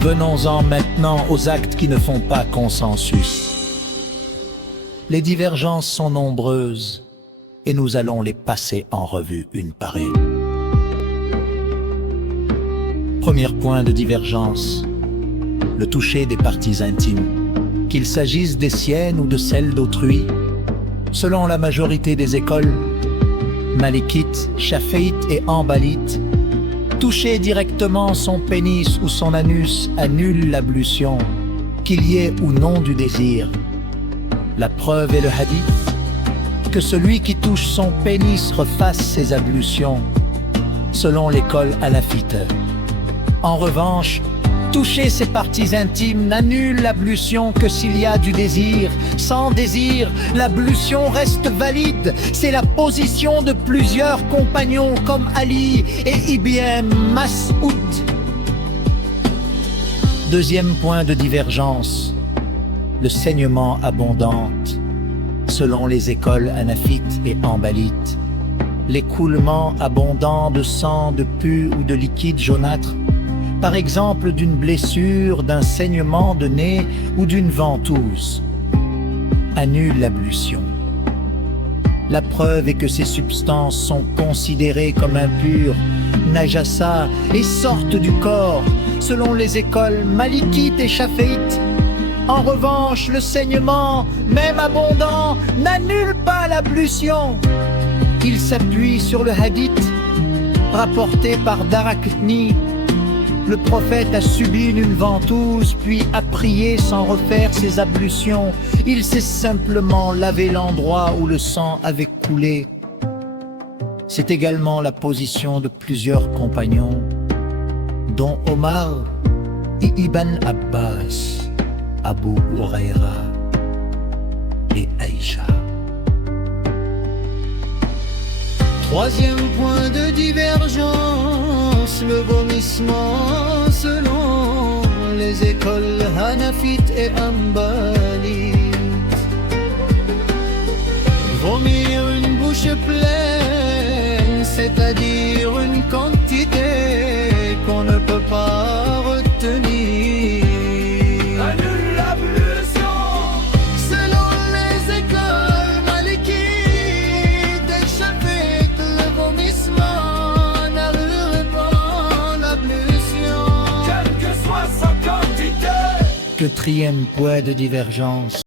Venons-en maintenant aux actes qui ne font pas consensus. Les divergences sont nombreuses et nous allons les passer en revue une par une. Premier point de divergence, le toucher des parties intimes, qu'il s'agisse des siennes ou de celles d'autrui. Selon la majorité des écoles, malikites, chafiites et hanbalites, toucher directement son pénis ou son anus annule l'ablution, qu'il y ait ou non du désir. La preuve est le hadith, que celui qui touche son pénis refasse ses ablutions, selon l'école hanafite. En revanche, toucher ses parties intimes n'annule l'ablution que s'il y a du désir. Sans désir, l'ablution reste valide. C'est la position de plusieurs compagnons comme Ali et Ibn Mas'ud. Deuxième point de divergence, le saignement abondant. Selon les écoles hanafites et hanbalites, l'écoulement abondant de sang, de pus ou de liquide jaunâtre, par exemple d'une blessure, d'un saignement de nez ou d'une ventouse, annule l'ablution. La preuve est que ces substances sont considérées comme impures, najasa, et sortent du corps, selon les écoles malikites et chafiites. En revanche, le saignement, même abondant, n'annule pas l'ablution. Il s'appuie sur le hadith rapporté par Daraqutni. Le prophète a subi une ventouse, puis a prié sans refaire ses ablutions. Il s'est simplement lavé l'endroit où le sang avait coulé. C'est également la position de plusieurs compagnons, dont Omar et Ibn Abbas, Abu Huraira et Aïcha. Troisième point de divergence, le vomissement selon les écoles hanafites et hanbalites. Vomir une bouche pleine, c'est-à-dire une quantité qu'on ne peut pas retenir. Quatrième point de divergence,